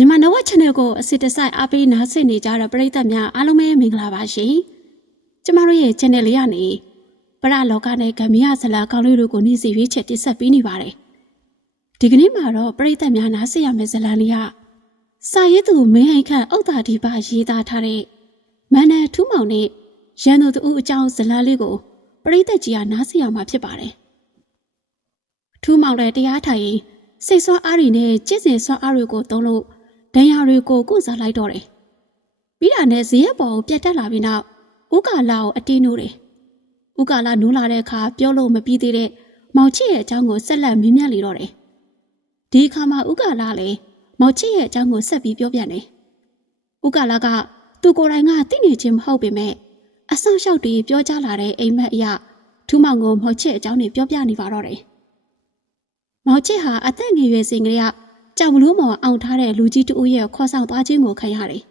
မြန်မာနဝ channel ကိုအစစ်တစိုက်အားပေးနားဆင်နေကြတဲ့ပရိသတ်များအားလုံးပဲမင်္ဂလာပါရှင်။ကျမတို့ရဲ့ channel လေးကနေပရလောကနဲ့ဂမီယဇလာကောင်းလေးတို့ကိုနေ့စီရွေးချက်တင်ဆက်ပေးနေပါတယ်။ဒီကနေ့မှာတော့ပရိသတ်များနားဆင်ရမယ့်ဇာတ်လမ်းလေးကစာရေးသူမင်းဟိန်ခန့်ဥဒ္ဒါဒီပါရေးသားထားတဲ့မန္တန်ထူးမောင်နဲ့ရန်သူတူအကြောင်းဇာတ်လမ်းလေးကိုပရိသတ်ကြီးကနားဆင်ရမှာဖြစ်ပါတယ်။ထူးမောင်လည်းတရားထိုင်ရင်စိတ်ဆွမ်းအားတွေနဲ့ကြည်စင်ဆွမ်းအားတွေကိုသုံးလို့ ဒဏ်ရာတွေကိုကုစားလိုက်တော့တယ်။ပြီးတာနဲ့ဇရက်ပေါ်ကိုပြတ်တက်လာပြီးနောက်ဥကာလာကိုအတင်းနိုးတယ်။ဥကာလာနိုးလာတဲ့အခါပြောလို့မပြီးသေးတဲ့မောင်ချစ်ရဲ့အကြောင်းကိုဆက်လက်မင်းမြတ်လေတော့တယ်။ဒီအခါမှာဥကာလာလည်းမောင်ချစ်ရဲ့အကြောင်းကိုဆက်ပြီးပြောပြတယ်။ဥကာလာကသူကိုယ်တိုင်ကသိနေခြင်းမဟုတ်ပေမဲ့အဆောင်လျှောက်တွေပြောကြလာတဲ့အိမ်မက်အရာထူးမောင်ကိုမောင်ချစ်အကြောင်းတွေပြောပြနေပါတော့တယ်။မောင်ချစ်ဟာအသက်ငယ်ရွယ်စဉ်ကလေးက ကြောင်မလို့မောင်အောင်ထားတဲ့လူကြီးတူရဲ့ခေါ်ဆောင်သွားခြင်းကိုခံရတယ်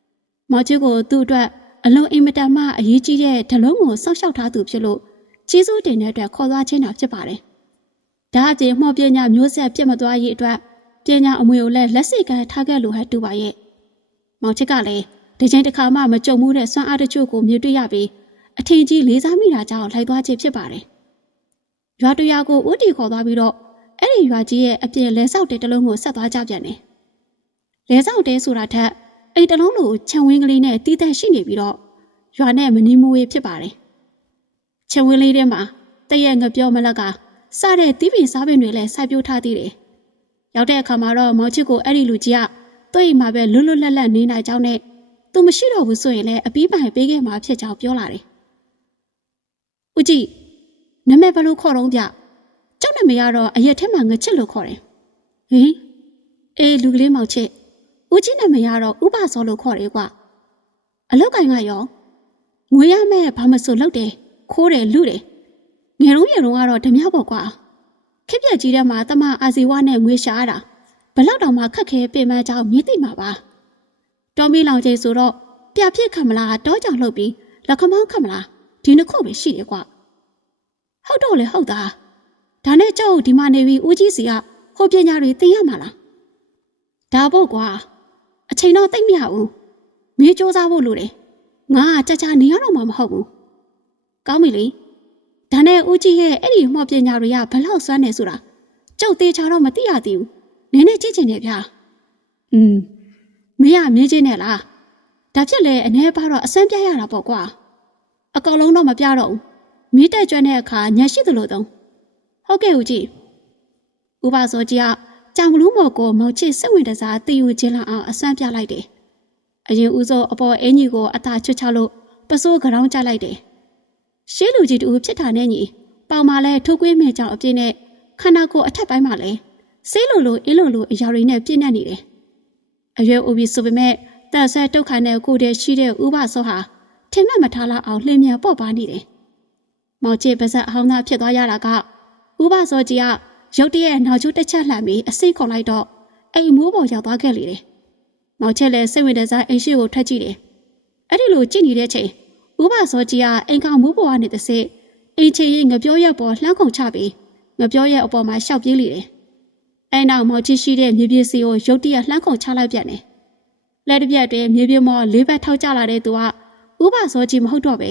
။မောင်ကြီးကိုသူ့အတွက်အလုံးအင်မတန်မှအရေးကြီးတဲ့ဒလုံးကိုစောင့်ရှောက်ထားသူဖြစ်လို့ကျေးဇူးတင်တဲ့အတွက်ခေါ်သွားခြင်းတာဖြစ်ပါတယ်။ဒါအပြင်မှော်ပညာမျိုးဆက်ပြတ်မသွားရေးအတွက်ပညာအမွေကိုလည်းလက်စိတ်ကမ်းထားခဲ့လို့ဟဲ့တူပါရဲ့။မောင်ချစ်ကလည်းဒီချိန်တစ်ခါမှမကြုံမှုတဲ့စွမ်းအားတချို့ကိုမြင်တွေ့ရပြီးအထင်ကြီးလေးစားမိတာကြောင့်လိုက်သွားခြင်းဖြစ်ပါတယ်။ရွာတရွာကိုဥတီခေါ်သွားပြီးတော့ အဲ့ဒီရွာကြီးရဲ့အပြင်လဲဆောက်တဲ့တလုံးကိုဆက်သွားကြပြန်တယ်။လဲဆောက်တဲဆိုတာထက်အိမ်တလုံးလိုခြံဝင်းကလေးနဲ့တီးတဲ့ရှိနေပြီးတော့ရွာနဲ့မနီးမဝေးဖြစ်ပါတယ်။ခြံဝင်းလေးထဲမှာတရက်ငပြောမလက်ကစတဲ့တီးပင်စားပင်တွေလည်းစိုက်ပျိုးထားသေးတယ်။ရောက်တဲ့အခါမှာတော့မောင်ချစ်ကိုအဲ့ဒီလူကြီးကသူ့အိမ်မှာပဲလွတ်လွတ်လပ်လပ်နေနိုင်ကြောင်းနဲ့သူမရှိတော့ဘူးဆိုရင်လည်းအပီးပိုင်ပေးခဲ့မှာဖြစ်ကြောင်းပြောလာတယ်။ဦးကြီးနမဲဘလို့ခေါ်တော့ကြ ကျောင်းနာမည်ကတော့အရက်ထဲမှာငချစ်လို့ခေါ်တယ်။ဟင်အေးလူကလေးမောင်ချစ်ဦးကြီးနာမည်ကတော့ဥပစောလို့ခေါ်တယ်ကွာ။အလောက်ကင်ကရောငွေရမဲ့ဘာမဆိုလောက်တယ်ခိုးတယ်လူတယ်ငယ်လုံးငယ်လုံးကတော့ဓမြောက်ပေါ့ကွာ။ခက်ပြက်ကြီးထဲမှာတမအာဇီဝနဲ့ငွေရှာရတာဘလောက်တောင်မှခက်ခဲပြင်ပန်းကြောင်းမြည်သိမှာပါ။တော်မီလောင်ကျိဆိုတော့ပြဖြစ်ခမလားတောကြောင်လှုပ်ပြီးလက်ခမောင်းခမလားဒီနှစ်ခုပဲရှိတယ်ကွာ။ဟုတ်တော့လေဟုတ်သား။ ဒါနဲ့ကြောက်ဒီမှာနေပြီးဦးကြီးစီကဟိုပညာတွေသိရမှာလားဒါပေါ့ကွာအချိန်တော့သိမ့်မရဘူးမင်းစူးစမ်းဖို့လိုတယ်ငါကကြကြနေရတော့မှမဟုတ်ဘူးကောင်းပြီလေဒါနဲ့ဦးကြီးရဲ့အဲ့ဒီမှော်ပညာတွေကဘလောက်စွမ်းနေဆိုတာကျုပ်သေးချာတော့မသိရသေးဘူးနည်းနည်းကြည့်ချင်တယ်ဗျာอืมမင်းကမြင်ချင်းနဲ့လားဒါဖြစ်လေအနေပါတော့အစမ်းပြရတာပေါ့ကွာအကောင်လုံးတော့မပြတော့ဘူးမင်းတက်ကြွတဲ့အခါညက်ရှိသလိုတော့ ဟုတ်ကဲ့ဦးကြီးဥပစောကြီးကကြောင်ဘလူးမော်ကိုမောင်ချစ်စိတ်ဝင်တစားတည်ယူခြင်းလောက်အောင်အစွမ်းပြလိုက်တယ်။အရင်ဦးစောအပေါ်အင်းကြီးကိုအသာချွတ်ချလို့ပစိုးကရောင်းကြလိုက်တယ်။ရှေးလူကြီးတူဖြစ်တာနဲ့ညီပေါင်မာလဲထိုးကွေးမြေကြောင်အပြည့်နဲ့ခန္ဓာကိုယ်အထက်ပိုင်းမှာလဲဆေးလိုလိုအင်းလိုလိုအရာတွေနဲ့ပြည့်နေနေတယ်။အရွယ်ဦးပြီးဆိုပေမဲ့တက်ဆဲတုတ်ခိုင်တဲ့ကိုယ်တည်းရှိတဲ့ဥပစောဟာထင်မှတ်မထားလောက်အောင်လှည့်မြန်ပေါ့ပါနေတယ်။မောင်ချစ်ပါဇက်အဟောင်းသားဖြစ်သွားရတာက ဥပစောကြီးကရုတ်တရက်နောက်ကျတစ်ချက်လှမ်းပြီးအစိတ်ခေါ်လိုက်တော့အိမ်မိုးပေါ်ရောက်သွားခဲ့လေတယ်။မောင်ချက်လည်းစိတ်ဝင်တဲ့စားအိမ်ရှိကိုထွက်ကြည့်တယ်။အဲ့ဒီလိုကြည့်နေတဲ့ချိန်ဥပစောကြီးကအိမ်ကောင်မိုးပေါ်ကနေတစ်စိတ်အိမ်ချေရင်ငပြောရက်ပေါ်လှမ်းခုန်ချပြီးငပြောရက်အပေါ်မှာရှောက်ပြေးလေတယ်။အဲ့နောက်မောင်ချစ်ရှိတဲ့မြေပြေးစီကိုရုတ်တရက်လှမ်းခုန်ချလိုက်ပြန်တယ်။လက်တစ်ပြက်တည်းမြေပြေးမောလေးဘက်ထောက်ကျလာတဲ့သူကဥပစောကြီးမဟုတ်တော့ပဲ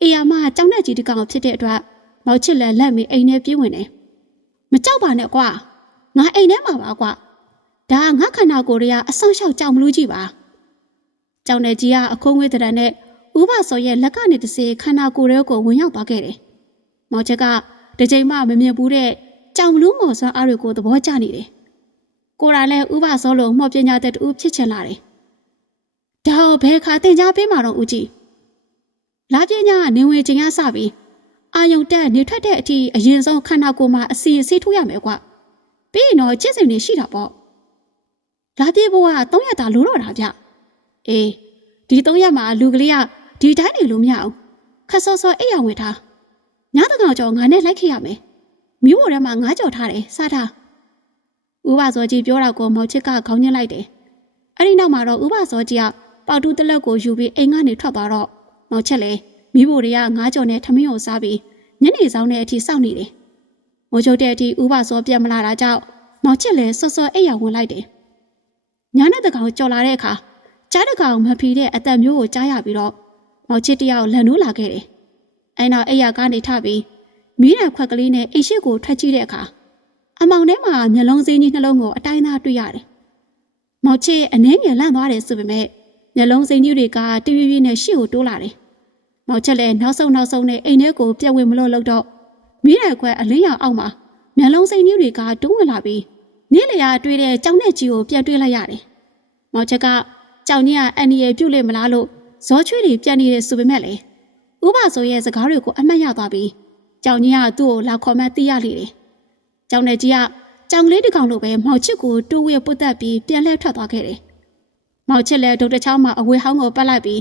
အေယာမကြောင်တဲ့ကြီးတကောင်ဖြစ်တဲ့အတွက် မောင်ချစ်လည်းလက်မီအိမ်ထဲပြေးဝင်တယ်မကြောက်ပါနဲ့ကွာငါအိမ်ထဲမှာပါကွာဒါကငါခန္ဓာကိုယ်တွေကအဆောင်ရှောက်ကြောက်မလို့ကြည့်ပါကြောင်တဲ့ကြီးကအခုံးငွေးတဲ့နဲ့ဥပစောရဲ့လက်ကနေတစေခန္ဓာကိုယ်တွေကိုဝင်ရောက်သွားခဲ့တယ်မောင်ချက်ကတစ်ချိန်မှမမြင်ဘူးတဲ့ကြောင်မလို့မော်စွမ်းအားတွေကိုသဘောကျနေတယ်ကိုယ်တိုင်လည်းဥပစောလိုမှော်ပညာတဲ့တူဖြစ်ချင်လာတယ်ဒါဟောဘယ်ခါတင် जा ပေးမှာတော့ဦးကြီးလာပညာကနေဝင်ချိန်ကစပြီး အာယုံတက်နေထွက်တဲ့အထိအရင်ဆုံးခန္ဓာကိုယ်မှာအစီအစီထိုးရမယ်ကွာပြီးရင်တော့ကျင့်စဉ်တွေရှိတာပေါ့လာပြေဘိုးက3ရက်တာလိုတော့တာဗျအေးဒီ3ရက်မှာလူကလေးကဒီတိုင်းနေလို့မရအောင်ခက်စောစောအိပ်ရဝင်ထားညတကောင်ကျော်ငါနဲ့လိုက်ခဲ့ရမယ်မိမို့ထဲမှာငါကြော်ထားတယ်စားထားဥပစောကြီးပြောတာကိုမောင်ချစ်ကခေါင်းညှက်လိုက်တယ်အဲ့ဒီနောက်မှာတော့ဥပစောကြီးကပေါတူးတလက်ကိုယူပြီးအိမ်ကနေထွက်သွားတော့မောင်ချက်လည်း မိဖို့တွေကငါးကြော်နဲ့ထမင်းကိုစားပြီးညနေဆောင်တဲ့အထိစောင့်နေတယ်။မိုးချုပ်တဲ့အထိဥပစောပြတ်မလာတာကြောင့်မောင်ချစ်လည်းစောစောအိပ်ရဝင်လိုက်တယ်ညာနဲ့တကောင်ကြော်လာတဲ့အခါကြားတကောင်မဖီတဲ့အသက်မျိုးကိုကြားရပြီးတော့မောင်ချစ်တယောက်လန်နိုးလာခဲ့တယ်။အဲနောက်အိယာကနေထပြီးမီးရံခွက်ကလေးနဲ့အိမ်ရှိကိုထွက်ကြည့်တဲ့အခါအမောင်ထဲမှာမျက်လုံးစင်းကြီးနှလုံးကိုအတိုင်းသားတွေ့ရတယ်။မောင်ချစ်အနှင်းငယ်လန့်သွားတယ်ဆိုပေမဲ့မျက်လုံးစင်းကြီးတွေကတရွေ့ရွေ့နဲ့ရှေ့ကိုတိုးလာတယ်။ မောင်ချစ်လည်းနောက်ဆုံးနောက်ဆုံးနဲ့အိမ်ထဲကိုပြက်ဝင်မလို့လို့တော့မီးရံခွက်အလင်းရောင်အောက်မှာမျက်လုံးစင်းကြီးတွေကတွန်းဝင်လာပြီးနေ့လျာတွေ့တဲ့ကြောင်နဲ့ကြီးကိုပြန်တွေ့လိုက်ရတယ်။မောင်ချက်ကကြောင်ကြီးကအန်ဒီရပြုတ်လိမ့်မလားလို့ဇောချွေးတွေပြန်နေတယ်ဆိုပေမဲ့လေဥပဆိုရဲ့စကားတွေကိုအမှတ်ရသွားပြီးကြောင်ကြီးကသူ့ကိုလာခေါ်မှသိရလေတယ်။ကြောင်နဲ့ကြီးကကြောင်ကလေးတစ်ကောင်လိုပဲမောင်ချစ်ကိုတိုးဝဲပုတ်တက်ပြီးပြန်လှည့်ထွက်သွားခဲ့တယ်။မောင်ချစ်လည်းဒုတ်တချောင်းမှာအဝေးဟောင်းကိုပတ်လိုက်ပြီး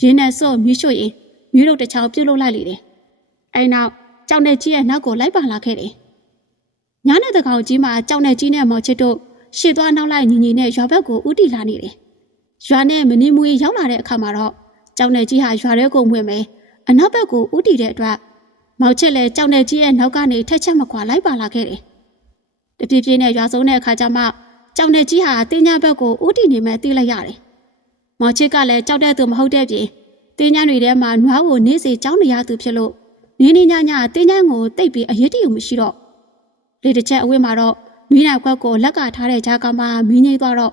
ရင်းနဲ့ဆော့မြှွှတ်ရင် မြှွှတ်တချောင်းပြုတ်လုလိုက်လေတယ်။အဲနောက်ကြောင်နဲ့ကြီးရဲ့နောက်ကိုလိုက်ပါလာခဲ့တယ်။ညနေတကောင်ကြီးမှာကြောင်နဲ့ကြီးနဲ့မောင်ချစ်တို့ရှေ့သွားနောက်လိုက်ညီညီနဲ့ရွာဘက်ကိုဥတီလာနေတယ်။ရွာနဲ့မနေမွေရောက်လာတဲ့အခါမှာတော့ကြောင်နဲ့ကြီးဟာရွာထဲကိုဝင်မယ်အနောက်ဘက်ကိုဥတီတဲ့အတွက်မောင်ချစ်လည်းကြောင်နဲ့ကြီးရဲ့နောက်ကနေထက်ချက်မခွာလိုက်ပါလာခဲ့တယ်။တပြေးပြေးနဲ့ရွာဆုံးတဲ့အခါကျမှကြောင်နဲ့ကြီးဟာတင်းညာဘက်ကိုဥတီနေမှသိလိုက်ရတယ်။မောင်ချစ်ကလည်းကြောက်တဲ့သူမဟုတ်တဲ့ပြင် တင်းညာတွေထဲမှာနွားကိုနေစီကြောင်းနေရသူဖြစ်လို့နေနေညညတင်းညာကိုတိတ်ပြီးအရေးတယူမရှိတော့လေတစ်ချက်အဝိမှာတော့မိနာကွက်ကိုလက်ကထားတဲ့ကြားကမှမင်းငိမ့်သွားတော့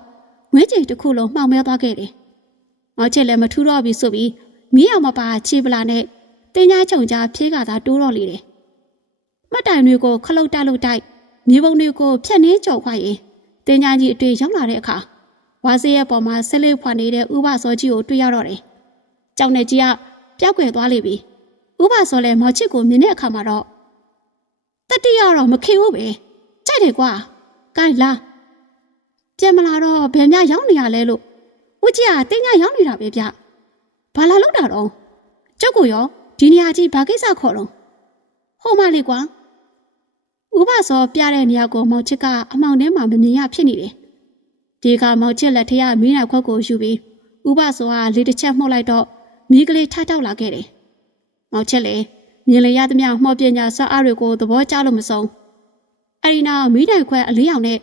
ဝင်းကျင်တစ်ခုလုံးမှောင်မဲသွားခဲ့တယ်။မောင်ချစ်လည်းမထူတော့ပြီဆိုပြီးမီးအောင်မပါချေပလာနဲ့တင်းညာချုံကြားဖြေးကသာတိုးတော့လေတယ်။မှတ်တိုင်တွေကိုခလုတ်တက်လို့တိုက်မြေပုံတွေကိုဖြတ်နှင်းကြော်ခွာရင်တင်းညာကြီးအတွေ့ရောက်လာတဲ့အခါဝါစေးရဲ့ပေါ်မှာဆက်လေးဖွာနေတဲ့ဥပစောကြီးကိုတွေ့ရတော့တယ်။ ကြောင်နေကြီးကပျောက်ကွယ်သွားလိမ့်ပြီ။ဥပစောလည်းမောင်ချစ်ကိုမြင်တဲ့အခါမှာတော့တတိယတော့မခင်ဘူးပဲ။ကြိုက်တယ်ကွာ။ကိုင်းလာပြန်မလာတော့ဘယ်များရောက်နေရလဲလို့ဦးကြီးကတင်းညာရောက်နေတာပဲဗျ။ဘာလာလောက်တာတော့ကျုပ်ကိုရောဒီနေရာကြီးဘာကိစ္စခေါ်တော့ဟိုမလေးကွာဥပစောပြတဲ့နေရာကိုမောင်ချစ်ကအမောင်ထဲမှာမမြင်ရဖြစ်နေတယ်ဒီကမောင်ချစ်လက်ထရမင်းနာခွက်ကိုယူပြီးဥပစောကလေတစ်ချက်မှုတ်လိုက်တော့ မီးကလေးထတောက်လာခဲ့တယ်မောင်ချစ်လည်းမြင်လေရသမျှမှော်ပညာဆွအားတွေကိုသဘောကျလို့မဆုံးအဲ့ဒီနောက်မီးတိုင်ခွက်အလေးအောင်နဲ့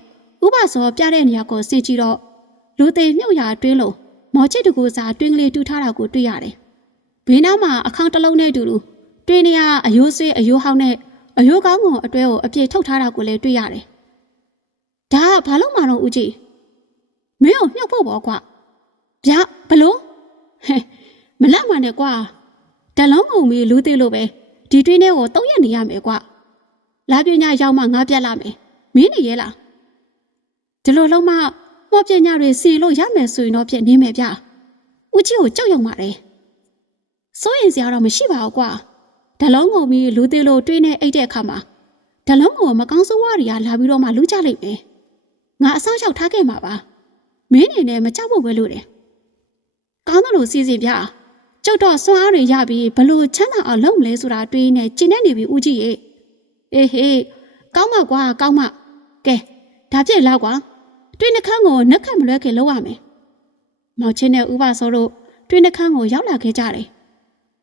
ဥပစောပြတဲ့နေရာကိုစစ်ကြည့်တော့လူသေးမြုပ်ရာတွင်းလို့မောင်ချစ်တကူစားတွင်းကလေးတူးထားတာကိုတွေ့ရတယ်ဘေးနားမှာအခေါင်တစ်လုံးနဲ့အတူတူတွင်းနေရအယိုးဆွေးအယိုးဟောင်းနဲ့အယိုးကောင်းကောင်အတွဲကိုအပြည့်ထုတ်ထားတာကိုလည်းတွေ့ရတယ်။ဒါကဘာလို့မှတော့ဦးကြီးမင်းကိုမြှောက်ဖို့ပေါ့ကွာ။ဗျာဘလို့ဟဲ့ မလက်မှန်နဲ့ကွာ။တလုံးကုန်ပြီးလူသေးလို့ပဲဒီတွင်းထဲကိုတုံးရနေရမယ်ကွာ။လာပညာရောက်မှငါပြတ်လာမယ်။မင်းနေရဲလား။ဒီလိုလုံးမမောပညာတွေစီလို့ရမယ်ဆိုရင်တော့ဖြစ်နေမယ်ဗျာ။ဦးကြီးကိုကြောက်ရွံ့ပါတယ်။စိုးရင်စရာတော့မရှိပါဘူးကွာဓလုံးကုန်ပြီးလူသေးလို့တွေးနေအိတ်တဲ့အခါမှာဓလုံးကိုမကောင်းဆိုးဝါးတွေကလာပြီးတော့မှလူကြလိမ့်မယ်ငါအဆောင်လျှောက်ထားခဲ့မှာပါမင်းအနေနဲ့မကြောက်ဖို့ပဲလို့တယ်ကောင်းတယ်လို့စီစီပြ ကျုပ်တော့စွမ်းအားတွေရပြီးဘလို့ချမ်းသာအောင်လုပ်မလဲဆိုတာတွေးနေကျင်နေနေပြီဦးကြီးရေအေးဟေးကောင်းမကွာကောင်းမကဲဒါဖြစ်လောက်ကွာတွေးနှခမ်းကိုနှက်ခတ်မလွဲခင်လုပ်ရမယ်မောင်ချင်းနဲ့ဥပစောတို့တွေးနှခမ်းကိုရောက်လာခဲ့ကြတယ်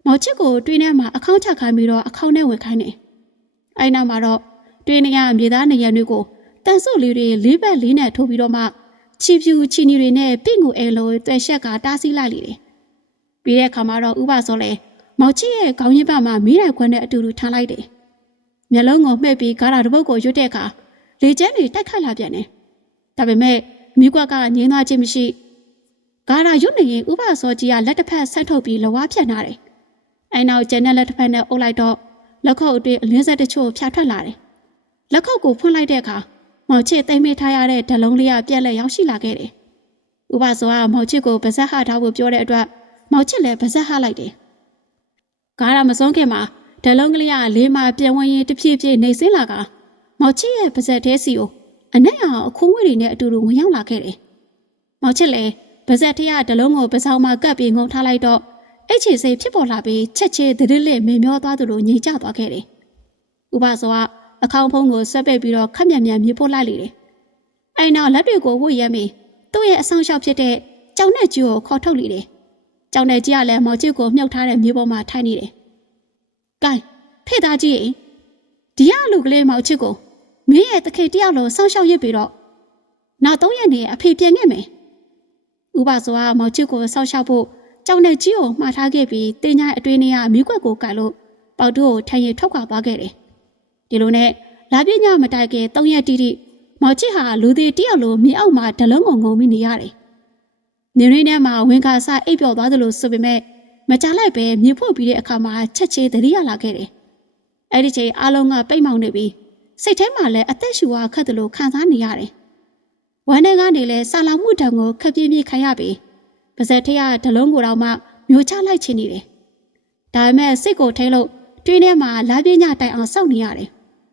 မောင်ချစ်ကိုတွင်းထဲမှာအခေါင်းချခိုင်းပြီးတော့အခေါင်းထဲဝင်ခိုင်းတယ်။အဲဒီနောက်မှာတော့တွင်းထဲကမြေသားနေရံတွေကိုတန်ဆုပ်လေးတွေလေးဘက်လေးနဲ့ထိုးပြီးတော့မှချီဖြူချီနီတွေနဲ့ပြင့်ကိုအဲလိုတွဲရှက်ကတားဆီးလိုက်လေတယ်။ ပြီးတဲ့အခါမှာတော့ဥပစောလဲမောင်ချစ်ရဲ့ခေါင်းရင်းဘက်မှာမီးတိုင်ခွန်းနဲ့အတူတူထားလိုက်တယ်။မျက်လုံးကိုမှဲ့ပြီးဂါရာတစ်ပုတ်ကိုရွတ်တဲ့အခါလေကျန်းတွေတိုက်ခတ်လာပြန်တယ်။ဒါပေမဲ့မိကွက်ကငင်းသွားခြင်းမရှိဂါရာရွတ်နေရင်ဥပစောကြီးကလက်တစ်ဖက်ဆက်ထုတ်ပြီးလဝါဖြတ်ထားတယ်။အဲနောက်ကျန်တဲ့လက်တစ်ဖက်နဲ့အုပ်လိုက်တော့လက်ခုပ်အတွင်းအလင်းဆက်တချို့ဖြာထွက်လာတယ်။လက်ခုပ်ကိုဖွင့်လိုက်တဲ့အခါမောင်ချစ်သိမ့်မိထားရတဲ့ဓလုံးလေးကပြက်လက်ရောက်ရှိလာခဲ့တယ်။ဥပစောကမောင်ချစ်ကိုဗဇက်ဟထားဖို့ပြောတဲ့အတွက် မောင်ချစ်လည်းဗဇက်ဟလိုက်တယ်။ကားရမစုံခင်မှာဓလုံးကလေးကလေးမပြန်ဝင်ရင်တဖြည်းဖြည်းနေဆင်းလာကမောင်ချစ်ရဲ့ဗဇက်သေးစီကိုအနက်အောင်အခုံးဝဲတွေနဲ့အတူတူဝင်ရောက်လာခဲ့တယ်။မောင်ချစ်လည်းဗဇက်ထရဓလုံးကိုပစောင်းမှာကပ်ပြီးငုံထားလိုက်တော့အဲ့ချေစိတ်ဖြစ်ပေါ်လာပြီးချက်ချေသတိလက်မေမျောသွားသူလိုငြိမ်ကျသွားခဲ့တယ်။ဥပစောကအခေါင်ဖုံးကိုဆွဲပိတ်ပြီးတော့ခက်မြန်မြန်မြေပို့လိုက်လေတယ်။အဲ့နောက်လက်တွေကိုဝှက်ရဲမိသူ့ရဲ့အဆောင်ရှောက်ဖြစ်တဲ့ကြောင်နဲ့ကြီးကိုခေါ်ထုတ်လေတယ်။ ကြောင်နဲ့ကြီးကလည်းမောင်ချစ်ကိုမြုပ်ထားတဲ့မြေပေါ်မှာထိုင်နေတယ်။ကဲဖေသားကြီးရေဒီရလူကလေးမောင်ချစ်ကိုမင်းရဲ့တခေတယောက်လိုစောင့်ရှောက်ရစ်ပြီးတော့နောက်သုံးရက်နေအဖေပြန်ခဲ့မယ်ဥပစွာမောင်ချစ်ကိုဆောက်ရှောက်ဖို့ကြောင်တဲ့ကြီးကိုမှားထားခဲ့ပြီးတင်ညာအတွင်းထဲကမိကွက်ကိုကတ်လို့ပေါက်တူကိုထိုင်ရင်ထုတ်ခွာသွားခဲ့တယ်။ဒီလိုနဲ့လာပြညမတိုင်ခင်၃ရက်တိတိမောင်ချစ်ဟာလူသေးတယောက်လိုမြေအောက်မှာဒလုံးငုံငုံမိနေရတယ်။ နေရင်းထဲမှာဝင်ကာစအိပ်ပျော်သွားသလိုဆိုပေမဲ့မကြလိုက်ပဲမြေဖို့ပြီးတဲ့အခါမှာချက်ချေတတိရလာခဲ့တယ်။အဲ့ဒီချိန်အားလုံးကပိတ်မောင်နေပြီးစိတ်ထဲမှာလည်းအသက်ရှူဝါခတ်တယ်လို့ခံစားနေရတယ်။ဝမ်းထဲကနေလည်းဆာလောင်မှုတံကိုခက်ပြင်းပြင်းခံရပြီးပါဇက်ထရဒလုံးကိုတော့မှမျိုးချလိုက်ချင်နေတယ်။ဒါပေမဲ့စိတ်ကိုထိလို့တွင်းထဲမှာလာပြင်းညတိုင်အောင်စောင့်နေရတယ်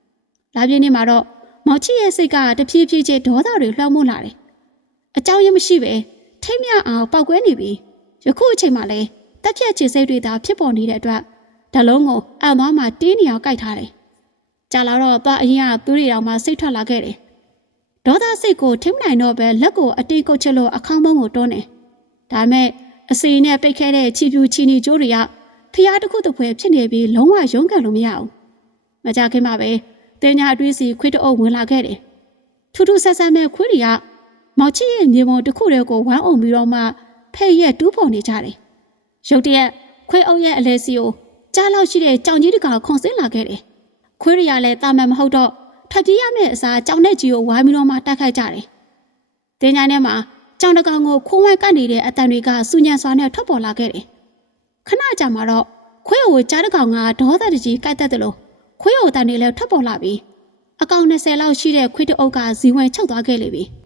။လာပြင်းနေမှာတော့မောင်ချီရဲ့စိတ်ကတဖြည်းဖြည်းချင်းဒေါသတွေလှောင်မလာတယ်။အကြောင်းရမရှိပဲ ထိမ့်မြအောင်ပောက်ကွဲနေပြီးယခုအချိန်မှလည်းတက်ဖြတ်ချေစိတ်တွေသာဖြစ်ပေါ်နေတဲ့အတွက်ဒလုံးကိုအံသွားမှတင်းနေအောင်ကြိုက်ထားတယ်။ကြာလာတော့သွားအရင်ကသူတွေတောင်မှစိတ်ထွက်လာခဲ့တယ်။ဒေါသစိတ်ကိုထိမ့်နိုင်တော့ပဲလက်ကိုအတေးကုတ်ချလို့အခန်းပုံးကိုတွန်းတယ်။ဒါမဲ့အစီနဲ့ပိတ်ခဲတဲ့ချီပြူချီနီကျိုးတွေကဖျားတစ်ခုတစ်ဖွဲဖြစ်နေပြီးလုံးဝရုန်းကန်လို့မရအောင်။မကြခင်မှာပဲတင်ညာအတွင်းစီခွေးတအုပ်ဝင်လာခဲ့တယ်။ထူးထူးဆန်းဆန်းမဲ့ခွေးတွေက မောင်ချီရဲ့မြေပုံတစ်ခုတည်းကိုဝမ်းအောင်ပြီးတော့မှဖဲ့ရက်တူးဖော်နေကြတယ်။ရုတ်တရက်ခွေးအုပ်ရဲ့အလဲစီကိုကြားလောက်ရှိတဲ့ကြောင်ကြီးတကောင်ခုန်ဆင်းလာခဲ့တယ်။ခွေးတွေကလည်းတာမန်မဟုတ်တော့ထပ်ပြေးရမယ့်အစားကြောင်တဲ့ကြီးကိုဝိုင်းပြီးတော့မှတိုက်ခိုက်ကြတယ်။တင်ညာထဲမှာကြောင်တကောင်ကိုခိုးဝိုင်းကတ်နေတဲ့အတန်တွေကစူညံစွာနဲ့ထွက်ပေါ်လာခဲ့တယ်။ခဏကြာမှတော့ခွေးကိုကြားတကောင်ကဒေါသတကြီးကိုက်တက်တယ်လို့ခွေးကိုတန်တွေလည်းထွက်ပေါ်လာပြီးအကောင်20လောက်ရှိတဲ့ခွေးတအုပ်ကဇီဝင်ချုပ်သွားခဲ့လေပြီ။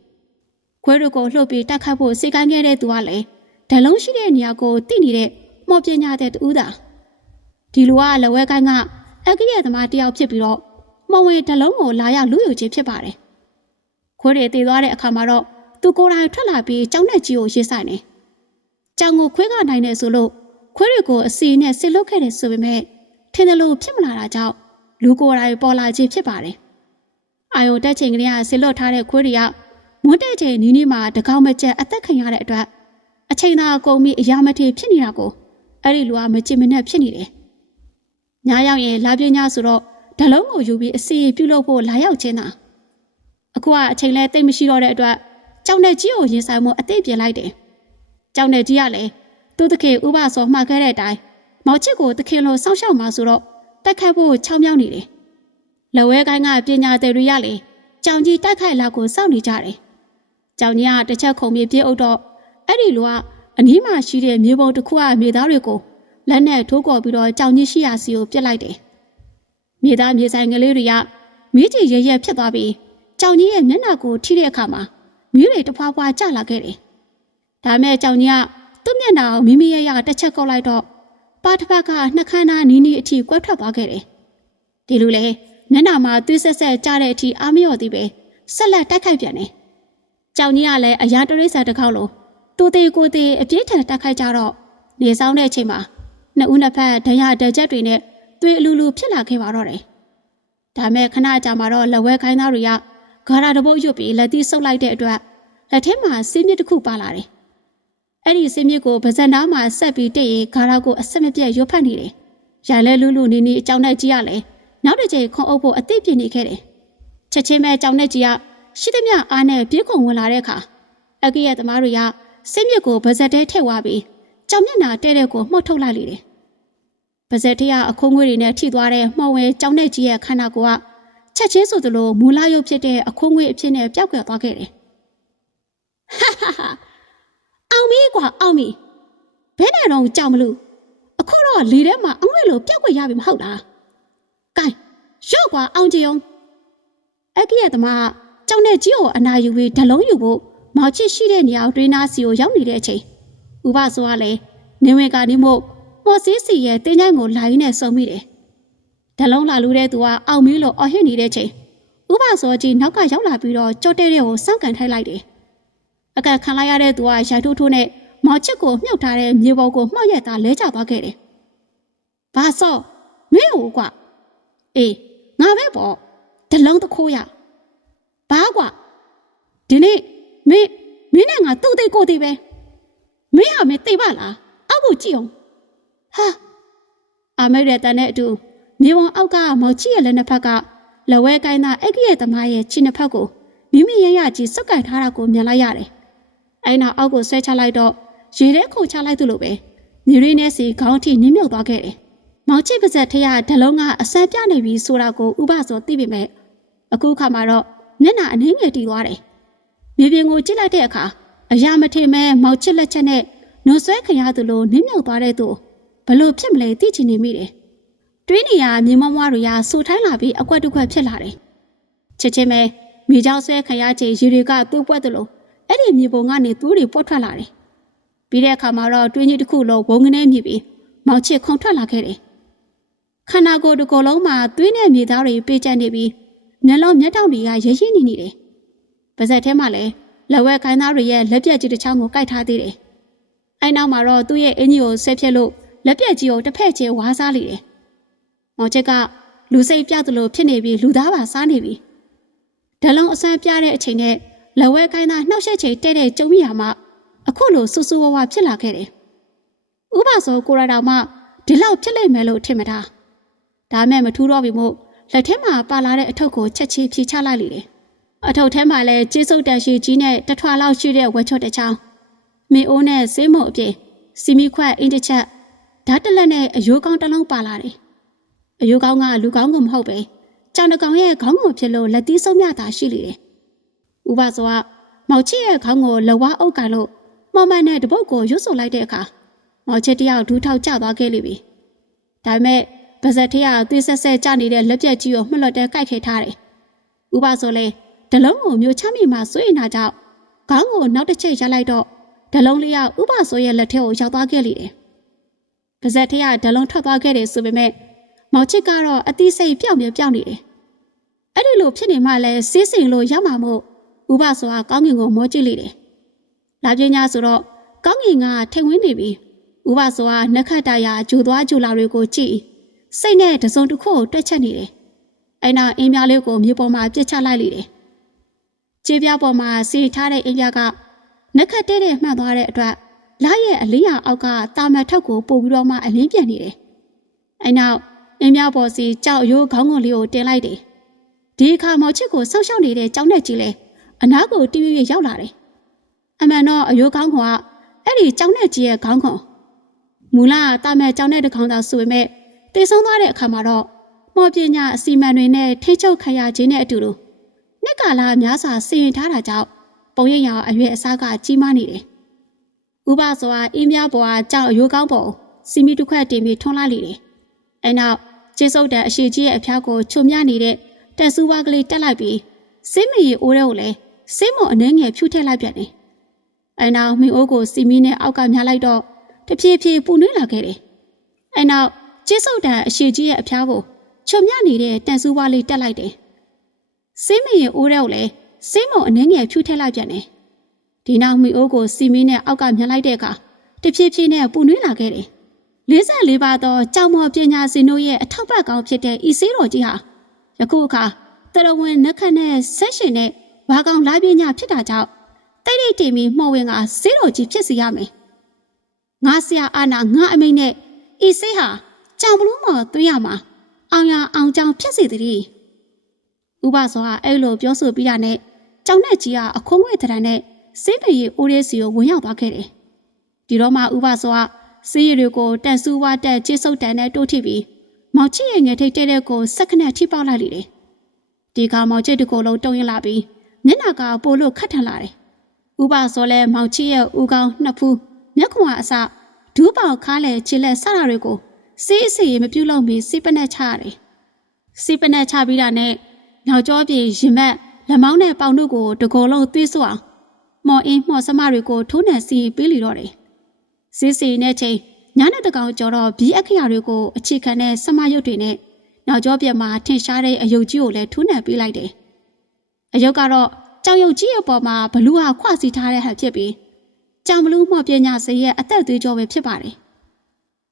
ခွေးတို့ကိုလှုပ်ပြီးတက်ခတ်ဖို့စိတ်ကိုင်းခဲ့တဲ့သူကလည်းဒလုံးရှိတဲ့နေရာကိုတိနေတဲ့မော်ပညာတဲ့တူတာဒီလူကလဝဲကိုင်းကအကရဲ့သမားတယောက်ဖြစ်ပြီးတော့မော်ဝင်ဒလုံးကိုလာရောက်လူယူခြင်းဖြစ်ပါတယ်။ခွေးတွေတည်သွားတဲ့အခါမှာတော့သူကိုယ်တိုင်ထွက်လာပြီးကြောင်းနဲ့ကြီးကိုရေးဆိုင်နေ။ကြောင်ကိုခွေးကနိုင်နေဆိုလို့ခွေးတွေကိုအစီနဲ့ဆစ်လုတ်ခဲ့တယ်ဆိုပေမဲ့ထင်တယ်လို့ဖြစ်မလာတာကြောင့်လူကိုယ်တိုင်ပေါ်လာခြင်းဖြစ်ပါတယ်။အာယုံတက်ချိန်ကလေးကဆစ်လွတ်ထားတဲ့ခွေးတွေက မွန်းတဲ့ချိန်နီးနီးမှာတကောက်မကျက်အသက်ခံရတဲ့အတွက်အချိန်သာအကုန်ပြီးအရာမထေဖြစ်နေတာကိုအဲ့ဒီလူကမကြင်မနဲ့ဖြစ်နေတယ်။ညရောက်ရင်လာပြင်းညဆိုတော့ဓလုံးကိုယူပြီးအစီပြုတ်လို့ဖို့လာရောက်ခြင်းသာအခုကအချိန်လဲတိတ်မရှိတော့တဲ့အတွက်ကြောင်တဲ့ကြီးကိုရင်ဆိုင်မှုအသိပြင်လိုက်တယ်။ကြောင်တဲ့ကြီးကလည်းသူ့တခင်ဥပစောမှားခဲ့တဲ့အတိုင်းမောင်ချစ်ကိုတခင်လိုစောင့်ရှောက်မှာဆိုတော့တက်ခတ်ဖို့ချောင်းမြောင်းနေတယ်။လက်ဝဲကိုင်းကပညာသည်တွေရလေကြောင်ကြီးတိုက်ခိုက်လာကိုစောင့်နေကြတယ်။ ကြောင်ကြီးကတစ်ချက်ခုံပြီးပြေးအုပ်တော့အဲ့ဒီလူကအနီးမှာရှိတဲ့မြေပုံတစ်ခုကမြေသားတွေကိုလက်နဲ့ထိုးကော်ပြီးတော့ကြောင်ကြီးရှိရာစီကိုပြစ်လိုက်တယ်။မြေသားမြေဆိုင်ကလေးတွေကမိကြီးရရက်ဖြစ်သွားပြီးကြောင်ကြီးရဲ့မျက်နှာကိုထိတဲ့အခါမှာမြူးတွေတဖွာဖွာကျလာခဲ့တယ်။ဒါမဲ့ကြောင်ကြီးကသူ့မျက်နှာကိုမိမိရဲ့ရတစ်ချက်ကောက်လိုက်တော့ပါတစ်ဖက်ကနှခမ်းနာနီးနီးအထိကွက်ထွက်သွားခဲ့တယ်။ဒီလိုလေမျက်နှာမှာသွေးဆက်ဆက်ကျတဲ့အထိအာမရော်သေးပဲဆက်လက်တိုက်ခိုက်ပြန်တယ်။ ကြောင်ကြီးကလည်းအရာတရိစ္ဆာတစ်ခေါက်လုံးသူသေးကိုသေးအပြည့်ထန်တိုက်ခိုက်ကြတော့နေဆောင်တဲ့အချိန်မှာနှစ်ဦးနှစ်ဖက်ဒဏ်ရာဒဏ်ချက်တွေနဲ့သွေးအလူလူဖြစ်လာခဲ့ပါတော့တယ်။ဒါမဲ့ခဏကြာမှတော့လက်ဝဲခိုင်းသားတွေကဂါရာတပုတ်ရွတ်ပြီးလက်သီးဆုပ်လိုက်တဲ့အတွက်လက်ထဲမှာစင်းမြစ်တစ်ခုပါလာတယ်။အဲ့ဒီစင်းမြစ်ကိုဗဇက်နားမှာဆက်ပြီးတည့်ရင်ဂါရာကိုအဆက်မပြတ်ရွတ်ဖတ်နေတယ်။ရိုင်လဲလူလူနေနေအကြောင်းနဲ့ကြီးရလဲနောက်တစ်ချိန်ခွန်အုပ်ဖို့အသိပြင်းနေခဲ့တယ်။ချက်ချင်းပဲအကြောင်းနဲ့ကြီးက ရှိသမျှအားနဲ့ပြေးခုံဝင်လာတဲ့အခါအကီရဲ့သမားတွေကစင်းမြစ်ကိုဗဇက်တဲထည့်သွားပြီးကြောင်မျက်နှာတဲ့တဲ့ကိုမှုတ်ထုတ်လိုက်လေတယ်။ဗဇက်တဲကအခုံးငွေတွေနဲ့ထိသွားတဲ့မှော်ဝဲကြောင်နဲ့ကြီးရဲ့ခန္ဓာကိုယ်ကချက်ချင်းဆိုသလိုမူလာရုပ်ဖြစ်တဲ့အခုံးငွေအဖြစ်နဲ့ပျောက်ကွယ်သွားခဲ့တယ်။ဟာဟာဟာအောင်မီကွာအောင်မီဘယ်နဲ့တော့ကြောက်မလို့အခုတော့လေထဲမှာအငွေ့လိုပျောက်ကွယ်ရပြီမဟုတ်လား။ကဲရော့ကွာအောင်ကြည်အောင်အကီရဲ့သမားကြော င်နဲ့ကြီးကိုအနာယူပြီးဓလုံးယူဖို့မောင်ချစ်ရှိတဲ့နေရာကိုတွင်းနာစီကိုရောက်နေတဲ့အချိန်ဥပဆိုကလည်းနေဝင်ကနေမို့မော်စည်းစီရဲ့တင်းချိုင်းကိုလာရင်းနဲ့စုံမိတယ်။ဓလုံးလာလူတဲ့သူကအောင်မီးလို့အော်ဟစ်နေတဲ့ချိန်ဥပဆိုကြီးနောက်ကရောက်လာပြီးတော့ကြော့တဲ့တဲ့ကိုစောင့်ကန်ထိုက်လိုက်တယ်။အကခံလိုက်ရတဲ့သူကရိုက်ထိုးထိုးနဲ့မောင်ချစ်ကိုမြုပ်ထားတဲ့မြေပေါ်ကိုမှောက်ရက်သားလဲကျသွားခဲ့တယ်။ဘာဆော့မင်းဟိုကွာအေးငါပဲပေါ့ဓလုံးတစ်ခိုးရ ဘာကွာဒီနေ့မင်းမင်းနဲ့ငါသူ့သိကိုသိပဲမင်းဟာမင်းသိပါလားအောက်ကိုကြည့်အောင်ဟာအမေရတန်တဲ့အတူမြေဝံအောက်ကမောင်ချီရဲ့လက်နှစ်ဖက်ကလက်ဝဲကိုင်းသားအက်ကရဲ့သမားရဲ့ခြေနှစ်ဖက်ကိုမိမိရရကြီးစုပ်ကန်ထားတာကိုမြင်လိုက်ရတယ်အိုင်နာအောက်ကိုဆွဲချလိုက်တော့ရေထဲခုန်ချလိုက်သူလိုပဲနေရင်းနဲ့စီခေါင်းထိနင်းမြုပ်သွားခဲ့တယ်။မောင်ချစ်ပါဇက်ထရဓလုံးကအစမ်းပြနေပြီဆိုတာကိုဥပစောသိပေမဲ့အခုခါမှာတော့ မျက်နှာအနှင်းငယ်တီသွားတယ်။မြေပြင်ကိုကြည့်လိုက်တဲ့အခါအရာမထင်မဲမောက်ချစ်လက်ချက်နဲ့နှုတ်ဆွဲခရသူလိုနင်းမြုပ်သွားတဲ့သူဘလို့ဖြစ်မလဲသိချင်နေမိတယ်။တွင်းနေရမြေမမွားတွေကစူထိုင်းလာပြီးအကွက်တကွက်ဖြစ်လာတယ်။ချက်ချင်းပဲမြေကြောက်ဆွဲခရချင်းရေတွေကသူ့ပွက်သလိုအဲ့ဒီမြေပုံကနေသူ့တွေပွက်ထွက်လာတယ်။ပြီးတဲ့အခါမှာတော့တွင်းကြီးတစ်ခုလုံးဝုန်းကနေမြည်ပြီးမောက်ချစ်ခုန်ထွက်လာခဲ့တယ်။ခန္ဓာကိုယ်တစ်ကိုယ်လုံးမှာသွေးနဲ့မြေသားတွေပေးကျပ်နေပြီး မျက်လုံးမျက်တောင်တွေကရရနေနေတယ်။ပါဇက်ထဲမှာလည်းလက်ဝဲခိုင်းသားတွေရဲ့လက်ပြက်ကြီးတစ်ချောင်းကိုကိုက်ထားသေးတယ်။အဲနောက်မှာတော့သူ့ရဲ့အင်ကြီးကိုဆွဲဖြက်လို့လက်ပြက်ကြီးကိုတစ်ဖက်ချေဝါးစားလိတယ်။မောင်ချစ်ကလူစိတ်ပြသလိုဖြစ်နေပြီးလူသားပါစားနေပြီ။ဓလုံးအစမ်းပြတဲ့အချိန်နဲ့လက်ဝဲခိုင်းသားနှောက်ယှက်ချိန်တဲ့တဲ့ကြုံရမှာအခုလိုဆူဆူဝါဝါဖြစ်လာခဲ့တယ်။ဥပစောကိုရတော်မှဒီလောက်ဖြစ်လိမ့်မယ်လို့ထင်မထား။ဒါမဲ့မထူးတော့ပြီမို့ လက်ထဲမှာပါလာတဲ့အထုပ်ကိုချက်ချင်းဖြေချလိုက်လိတယ်။အထုပ်ထဲမှာလည်းကြီးစုပ်တန်ရှိကြီးနဲ့တထွာလောက်ရှိတဲ့ဝက်ချော့တစ်ချောင်းမင်းအိုးနဲ့ဆေးမုံအပြင်စီမီခွက်အင်းတစ်ချက်ဓာတ်တလက်နဲ့အယိုးကောင်းတစ်လုံးပါလာတယ်။အယိုးကောင်းကလူကောင်းကိုမဟုတ်ပဲကြောင်တကောင်ရဲ့ခေါင်းကိုဖြစ်လို့လက်သီးဆုံးမြတာရှိလေတယ်။ဥပစောကမောင်ချစ်ရဲ့ခေါင်းကိုလဝါအုပ်ကန်လို့မောင်မန်နဲ့တပုတ်ကိုရွတ်ဆိုလိုက်တဲ့အခါမောင်ချစ်တယောက်ဒူးထောက်ကျသွားခဲ့လိမ့်ပြီ။ဒါပေမဲ့ ပါဇက်ထရသွေးဆက်ဆက်ကျနေတဲ့လက်ပြက်ကြီးကိုမှတ်လွတ်တဲ့ကိုက်ခဲထားတယ်။ဥပဆိုလဲဒလုံးကိုမျိုးချမိမှစွရင်တာကြောင့်ခေါင်းကိုနောက်တစ်ချက်ရလိုက်တော့ဒလုံးလေးကဥပဆိုရဲ့လက်ထဲကိုရောက်သွားခဲ့လိမ့်တယ်။ပါဇက်ထရဒလုံးထွက်သွားခဲ့တယ်ဆိုပေမဲ့မောင်ချစ်ကတော့အသိစိတ်ပြောင်းပြပြောင်းနေတယ်။အဲ့ဒီလိုဖြစ်နေမှလဲစီးစိမ်လို့ရောက်မှာမို့ဥပဆိုတာကောင်းကင်ကိုမောကြည့်လိမ့်တယ်။လာပညာဆိုတော့ကောင်းကင်ကထိန်ဝင်းနေပြီ။ဥပဆိုတာနှက်ခတ်တရာဂျူသွားဂျူလာတွေကိုကြည့် စိတ်နဲ့တစုံတစ်ခုကိုတွက်ချက်နေတယ်။အဲ့နောက်အင်းပြားလေးကိုမြေပေါ်မှာပြစ်ချလိုက်လိမ့်တယ်။ခြေပြားပေါ်မှာစီထားတဲ့အင်းပြားကနှက်ခတ်တဲ့တဲ့မှတ်သွားတဲ့အတွက်လာရဲ့အလင်းရောင်အောက်ကတာမတ်ထောက်ကိုပို့ပြီးတော့မှအလင်းပြန်နေတယ်။အဲ့နောက်အင်းပြားပေါ်စီကြောက်ရိုးခေါင်းငုံလေးကိုတင်လိုက်တယ်။ဒီအခါမောင်ချစ်ကိုဆောက်ရှောက်နေတဲ့ကြောင်းနဲ့ကြီးလဲအနားကိုတီးပြီးရောက်လာတယ်။အမှန်တော့အယိုးကောင်းကအဲ့ဒီကြောင်းနဲ့ကြီးရဲ့ခေါင်းခွန်မူလတာမတ်ကြောင်းတဲ့တခေါင်းသာဆိုပေမဲ့ တည်ဆုံးသွားတဲ့အခါမှာတော့မော်ပညာအစီမံတွေနဲ့ထိချုပ်ခရခြင်းနဲ့အတူတူနှစ်ကာလများစွာစီရင်ထားတာကြောင့်ပုံရိပ်ရောင်အရွယ်အစားကကြီးမားနေတယ်။ဥပစွာအင်းများပေါ်ကကြောက်ရိုးကောင်းပုံစီမီတစ်ခွက်တင်ပြီးထွန်းလာလေတယ်။အဲနောက်ကျေစုပ်တဲ့အရှိကြီးရဲ့အဖျားကိုချုံမြနေတဲ့တက်ဆူဝါကလေးတက်လိုက်ပြီးစင်းမီရီအိုးတဲ့ကိုလည်းစင်းမုံအနှဲငယ်ဖြူထည့်လိုက်ပြန်တယ်။အဲနောက်မင်းအိုးကိုစီမီနဲ့အောက်ကများလိုက်တော့တဖြည်းဖြည်းပူနွေးလာခဲ့တယ်။အဲနောက် ကျေးစုပ်တန်အရှိကြီးရဲ့အဖျားကိုချုံမြနေတဲ့တန်ဆူးဝါးလေးတက်လိုက်တယ်။စင်းမရင်အိုးတဲ့ကိုလည်းစင်းမုံအနှဲငယ်ဖြူထည့်လိုက်ပြန်တယ်။ဒီနောက်မိအိုးကိုစီမီနဲ့အောက်ကမြန်လိုက်တဲ့အခါတဖြည်းဖြည်းနဲ့ပူနွေးလာခဲ့တယ်။44ပါသောကြောင်မော်ပညာရှင်တို့ရဲ့အထောက်ပံ့ကောင်းဖြစ်တဲ့ဤစေးတော်ကြီးဟာယခုအခါတရဝင်နက်ခတ်နဲ့ဆက်ရှင်နဲ့ဘာကောင်လာပညာဖြစ်တာကြောင့်တိတ်တိတ်တင်ပြီးမှော်ဝင်ကစေးတော်ကြီးဖြစ်စီရမယ်။ငါဆရာအာနာငါအမိန်နဲ့ဤစေးဟာ ကြောင်ဘလို့မသွင်းရမှာအောင်ရအောင်ကြောင်ဖြစ်စေတည်းဥပစောကအဲ့လိုပြောဆိုပြီးတာနဲ့ကြောင်နဲ့ကြီးကအခုံးဝဲတရံနဲ့စေးပရီအိုးရဲစီကိုဝင်ရောက်သွားခဲ့တယ်ဒီတော့မှဥပစောကစေးရည်ကိုတန်ဆူဝါတက်ချစ်ဆုပ်တန်နဲ့တိုးထိပ်ပြီးမောင်ချစ်ရဲ့ငယ်ထိတ်တဲ့တဲ့ကိုစက္ကနဲ့ထိပေါက်လိုက်လိမ့်တယ်ဒီကမောင်ချစ်တကိုယ်လုံးတုံရင်လာပြီးမျက်နှာကပိုလို့ခတ်ထန်လာတယ်ဥပစောလဲမောင်ချစ်ရဲ့ဦးကောင်းနှစ်ဖူးမျက်ခွန်အစဒူးပေါခါလဲချစ်လက်စတာတွေကို စီးအစီမပြုတ်လို့မီစီပနက်ချရတယ်စီပနက်ချပြီးတာနဲ့နောက်ကျောပြေရင်မက်လက်မောင်းနဲ့ပေါင်တို့ကိုတကောလုံးသွေးစွအောင်မော်အင်းမော်စမတွေကိုထိုးနှံစီပေးလီတော့တယ်စီးစီနဲ့ချိန်ညနေတကောင်ကျော်တော့ဘီအခရာတွေကိုအခြေခံတဲ့စမရုပ်တွေနဲ့နောက်ကျောပြက်မှာထင်ရှားတဲ့အယုတ်ကြီးကိုလည်းထိုးနှံပေးလိုက်တယ်အယုတ်ကတော့ကြောင်ရုပ်ကြီးရဲ့ပေါ်မှာဘလူးဟာခွစီထားတဲ့ဟာဖြစ်ပြီးကြောင်ဘလူးမော်ပညာစေရဲ့အသက်သွေးကြောပဲဖြစ်ပါတယ်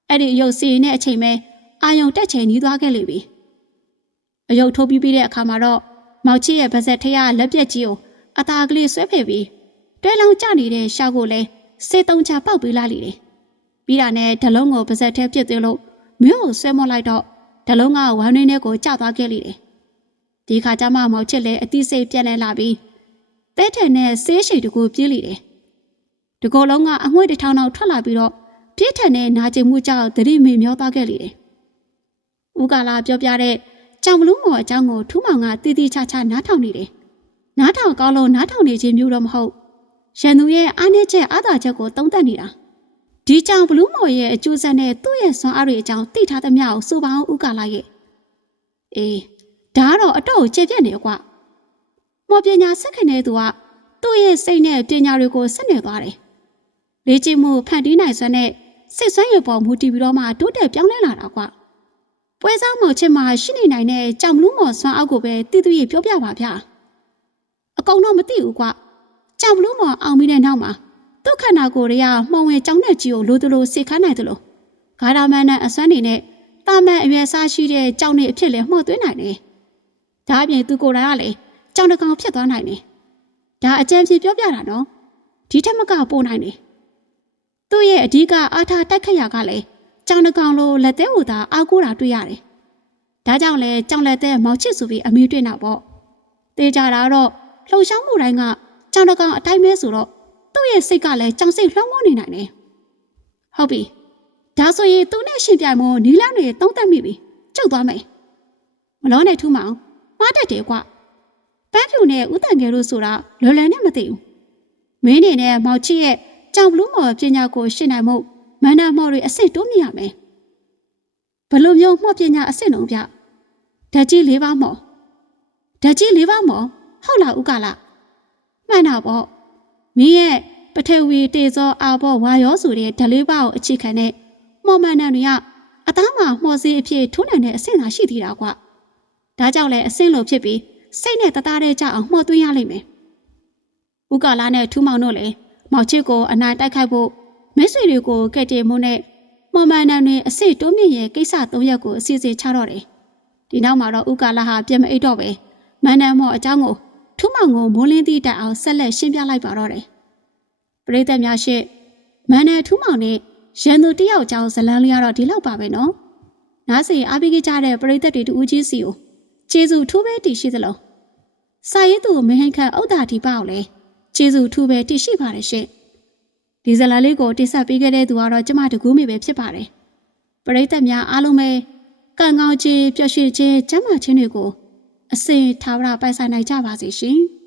အဲ့ဒီရုပ်စီနဲ့အချိန်ပဲအာယုံတက်ချိန်နီးသွားခဲ့လိမ့်ပြီအယုတ်ထိုးပြီးပြီးတဲ့အခါမှာတော့မောင်ချစ်ရဲ့ဗဇက်ထရလက်ပြက်ကြီးကိုအသာကလေးဆွဲဖယ်ပြီးတွဲလောင်ကျနေတဲ့ရှာကိုလည်းစေတုံချပေါက်ပေးလိုက်လိမ့်တယ်ပြီးတာနဲ့ဓလုံးကိုဗဇက်ထဲပြစ်သွင်းလို့မြို့ကိုဆွဲမော့လိုက်တော့ဓလုံးကဝမ်းရင်းထဲကိုကျသွားခဲ့လိမ့်တယ်ဒီခါကျမှမောင်ချစ်လည်းအတိစိတ်ပြက်လဲလာပြီးတဲထန်နဲ့ဆေးရှိတကူပြေးလိမ့်တယ်တကောလုံးကအငွေ့တစ်ထောင်လောက်ထွက်လာပြီးတော့ ပြည့်ထန်တဲ့နာကျင်မှုကြောင့်သတိမေမျောသွားခဲ့လေတယ်။ဦးကာလာပြောပြတဲ့ကြောင်ဘလူးမော်အကြောင်းကိုထူးမောင်ကတည်တည်ချာချာနားထောင်နေတယ်။နားထောင်ကောင်းလို့နားထောင်နေခြင်းမျိုးတော့မဟုတ်။ရန်သူရဲ့အားနည်းချက်အားသာချက်ကိုတုံးတက်နေတာ။ဒီကြောင်ဘလူးမော်ရဲ့အကျိုးဆက်နဲ့သူ့ရဲ့ဆွမ်းအားတွေအကြောင်းသိထားသမျှကိုစိုးပါအောင်ဦးကာလာရဲ့။အေးဒါကတော့အတော့ကိုကျေပြက်နေကွာ။မော်ပညာဆက်ခင်တဲ့သူကသူ့ရဲ့စိတ်နဲ့ပညာတွေကိုဆက်နေသွားတယ်။လေ့ကျင့်မှုဖန်တီးနိုင်စွမ်းနဲ့ စိတ်ဆွမ်းရည်ပေါ်မူတည်ပြီးတော့မှတိုးတက်ပြောင်းလဲလာတာကွာ။ပွဲစားမော်ချစ်မှာရှိနေနိုင်တဲ့ကြောင်ဘလူးမော်ဆွမ်းအောက်ကိုပဲတည်တည်ပြောပြပါဗျာ။အကုန်တော့မသိဘူးကွာ။ကြောင်ဘလူးမော်အောင်ပြီးတဲ့နောက်မှာဒုက္ခနာကိုတွေကမှောင်ဝင်ကြောင်းတဲ့ကြီးကိုလိုသလိုစိတ်ခမ်းနိုင်တယ်လို့ဂါရာမန်နဲ့အစွမ်းနေနဲ့တာမန်အရွယ်စားရှိတဲ့ကြောင်တွေအဖြစ်လဲမှော့သွင်းနိုင်တယ်။ဒါအပြင်သူကိုယ်တိုင်ကလည်းကြောင်တစ်ကောင်ဖြစ်သွားနိုင်တယ်။ဒါအကြံဖြေပြောပြတာနော်။ဒီထက်မကပို့နိုင်တယ်။ သူ့ရဲ့အဓိကအားထားတိုက်ခတ်ရကလည်းကြောင်တစ်ကောင်လိုလက်သေးဟူသာအားကိုးတာတွေ့ရတယ်။ဒါကြောင့်လဲကြောင်လက်သေးမောင်ချစ်ဆိုပြီးအမေတွေ့နောက်ပေါ့။တေးကြတာတော့လှုပ်ရှားမှုတိုင်းကကြောင်တစ်ကောင်အတိုင်းပဲဆိုတော့သူ့ရဲ့စိတ်ကလည်းကြောင်စိတ်လွှမ်းမိုးနေနိုင်တယ်။ဟုတ်ပြီ။ဒါဆိုရင်သူနဲ့ရှင်ပြိုင်မို့နီလန်းတွေတုံးတက်မိပြီ။ကျုပ်သွားမယ်။မလုံးနဲ့ထူးမအောင်မှားတတ်တယ်ကွ။ပန်းဖြူနဲ့ဥတန်ငယ်တို့ဆိုတာလွယ်လွယ်နဲ့မသိဘူး။မင်းနေနဲ့မောင်ချစ်ရဲ့ ကြောင်ဘလူးမော်ပညာကိုရှင်းနိုင်မှုမန္တမော်တွေအစ်စ်တိုးမြရမယ်။ဘလို့မျိုးမှော့ပညာအစ်စ်လုံးပြ။ဓာတ်ကြီးလေးပါမော်။ဓာတ်ကြီးလေးပါမော်ဟုတ်လားဥကလာ။မှန်တာပေါ့။မင်းရဲ့ပထဝီတေဇောအာဘောဝါရောဆိုတဲ့ဓာတ်လေးပါကိုအခြေခံတဲ့မော်မန်နန်တွေကအသားမှာမှော်စီအဖြစ်ထိုးနိုင်တဲ့အဆင့်သာရှိသေးတာကွ။ဒါကြောင့်လည်းအဆင့်လိုဖြစ်ပြီးစိတ်နဲ့တသားတဲ့ကြအောင်မှော်သွင်းရလိမ့်မယ်။ဥကာလာနဲ့ထူးမောင်တို့လည်း မောင်ချစ်ကိုအနိုင်တိုက်ခိုက်ဖို့မိတ်ဆွေတွေကိုကဲ့တင်မှုနဲ့မော်မန်နန်တွေအစ်စ်တိုးမြင့်ရဲ့ကိစ္စ၃ရက်ကိုအစီအစဉ်ချတော့တယ်။ဒီနောက်မှာတော့ဥကာလာဟာပြန်မအိတ်တော့ပဲမန်နန်မော်အကြောင်းကိုထူးမောင်ကိုမိုးလင်းသည့်တိုင်အောင်ဆက်လက်ရှင်းပြလိုက်ပါတော့တယ်။ပရိသတ်များရှေ့မန်နန်ထူးမောင်နဲ့ရန်သူတယောက်ကြောင်းဇလန်းလေးကတော့ဒီလောက်ပါပဲနော်။နားစီအားပေးကြတဲ့ပရိသတ်တွေတူဦးကြီးစီကိုကျေးဇူးထူးပဲတည်ရှိသလိုစာရေးသူမဟင်ခန့်ဥဒ္ဒါဒီပေါ့လေ ကျေးဇူးထူးပဲတည်ရှိပါတယ်ရှင့်။ဒီဇလန်းလေးကိုတိဆက်ပေးခဲ့တဲ့သူကတော့ကျမတကူးမိပဲဖြစ်ပါတယ်။ပရိသတ်များအားလုံးပဲကံကောင်းခြင်းပျော်ရွှင်ခြင်းကျမ်းမာခြင်းတွေကိုအစင်ထာဝရပိုင်ဆိုင်နိုင်ကြပါစေရှင်။